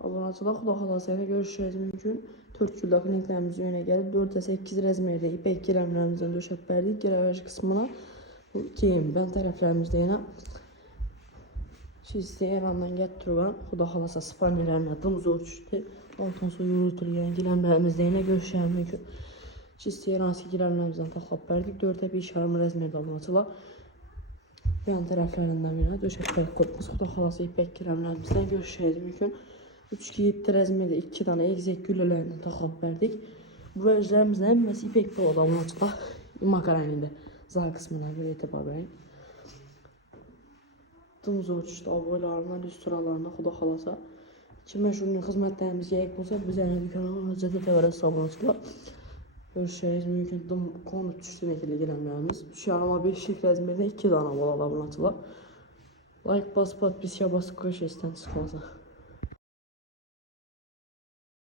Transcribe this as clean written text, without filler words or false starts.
Abonatçılar Xuda xalasıyla görüşəcəyimiz mümkün. Türk güldəki linklərimizi yönə gəlib 4-8 rəzmerdə ipək girəmlərimizdən döşəb bərdik. Girəvəc qismına bu geyim bən tərəflərimizdə yenə çizdi evandan gətirirəm. Xuda xalasa spanilərimlə dımız ölçüşdü. Ondan sonra yürütülüyən girəmlərimizdə yenə görüşəcəyimiz mümkün. Çizdi hansı girəmlərimizdən taxab bərdik. 4-1 yarım rəzmerdə abonatçılar. Yan tərəflərindən yenə döşəb bərdik qopmuş. Xuda xalasa ipək girəmlərimizdən görüşəcəyimiz mümkün. 3-7 rəzmerdə 2 dənə egzək güllələrindən taxab bərdik. Bu vəzlərimizlə həmməsi ipək poladı abonatçılar. Makarayında zal qismına görə etibar verin. Dımız ölçüşdə aboylarından, üst sıralarında Xuda xalasa. Kim məşğulun xidmətlərimiz gerək olsa, biz əlini dükkanına müraciət edəvərəz abonatçılar. Görüşəcəyimiz mümkün dım konu düşdü nekili gələnlərimiz. 3,5 rəzmerdə 2 dənə boladı abonatçılar. Like bas, podpisya bas, qoşu istən çıxmasa.